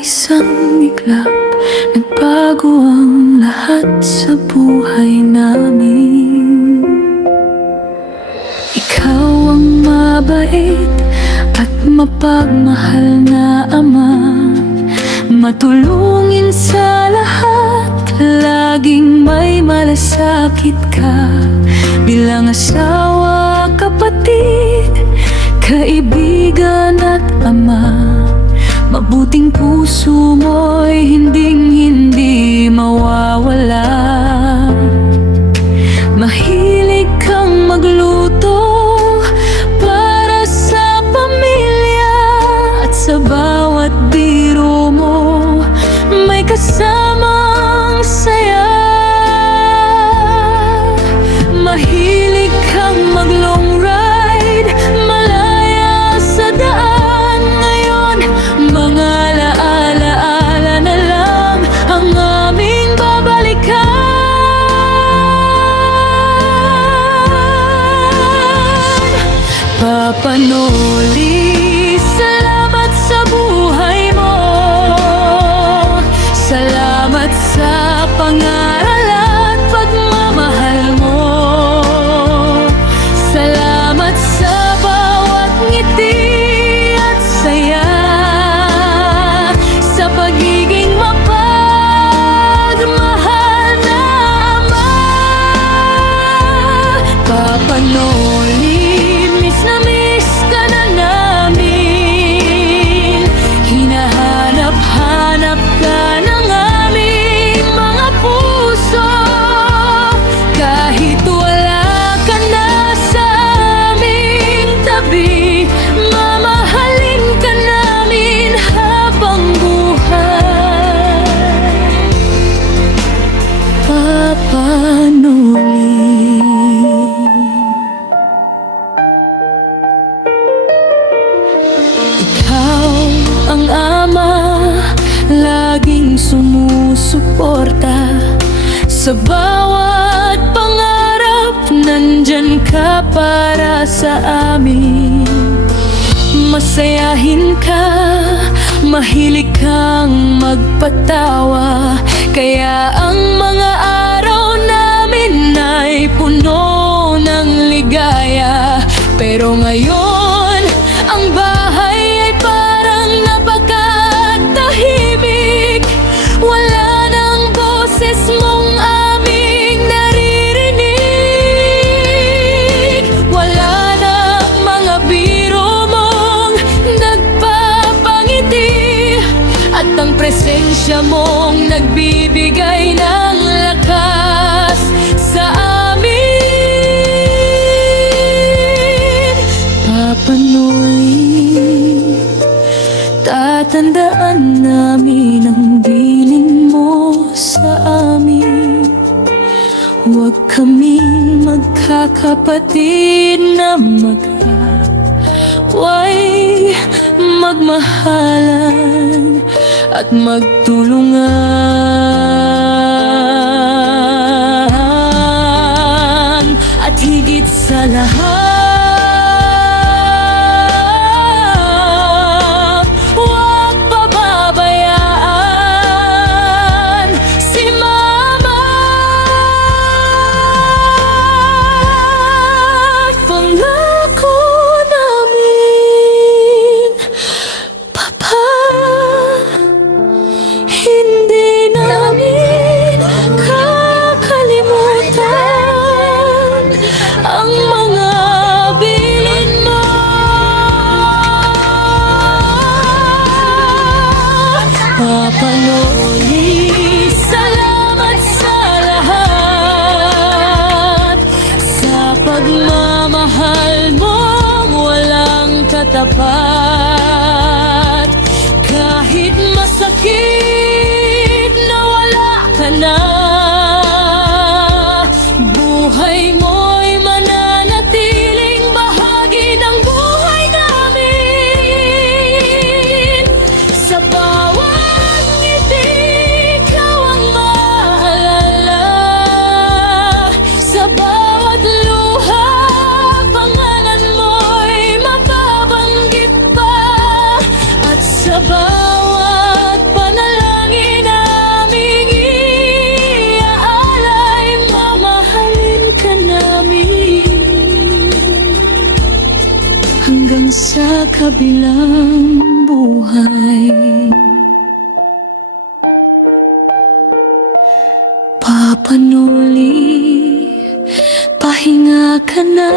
isang iglap, nagbago ang lahat sa buhay namin. Ikaw ang mabait at mapagmahal na ama, matulungin sa lahat, laging may malasakit ka. Bilang asawa, kapatid, kaibigan at ama, mabuting puso mo'y hinding-hindi mawawala. Mahilig kang magluto para sa pamilya, at sa bawat biro mo may kasamang saya. Mahilig kang mag-long ride, malaya sa daan. Ngayon, mga alaala na lang ang aming babalikan. Papa Noli, salamat sa buhay mo. Salamat sa pangaral at pagmamahal mo. Salamat sa bawat ngiti at saya, sa pagiging mapagmahal na ama. Papa Noli, miss na miss ka na namin. Hinahanap-hanap ka ng aming mga puso. Kahit wala ka na sa aming tabi, mamahalin ka namin habang buhay. Papa Noli. Ikaw ang ama, laging sumusuporta sa bawat pangarap. Nandyan ka para sa amin. Masayahin ka, mahilig kang magpatawa, kaya ang mga araw namin ay puno ng ligaya. Pero ngayon, ang bahay ay parang napakatahimik. Wala nang boses mong aming naririnig. Wala nang mga biro mong nagpapangiti, at ang presensya mong nagbibigay ng lakas sa amin. Papa Noli, tatandaan namin ang bilin mo sa amin. Huwag kaming magkakapatid na mag-away, magmahalan at magtulungan. At higit sa lahat, huwag pababayaan si Mama. Pangako namin, Papa, hindi namin kakalimutan ang mga bilin mo. Papa Noli, salamat sa lahat, sa pagmamahal mong walang katapat. Kahit masakit na wala ka na, buhay mo'y mananatiling bahagi ng buhay namin. Sa bawat ngiti, ikaw ang maalala. Sa bawat luha, pangalan mo'y mababanggit hanggang sa kabilang buhay. Papa Noli, pahinga ka na.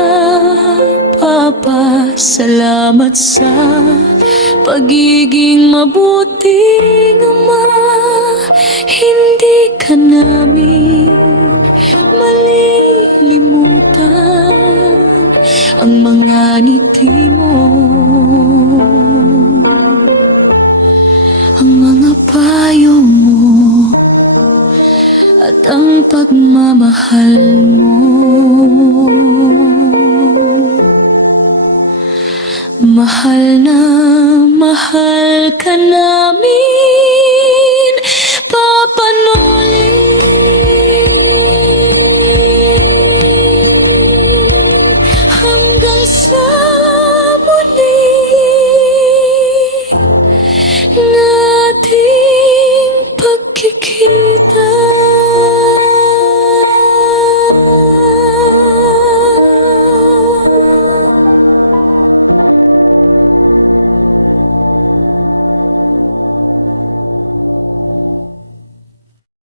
Papa, salamat sa pagiging mabuting ama. Hindi ka namin malilimutan, ang mga ngiti mo, ang mga payo mo, at ang pagmamahal mo. Mahal na mahal ka na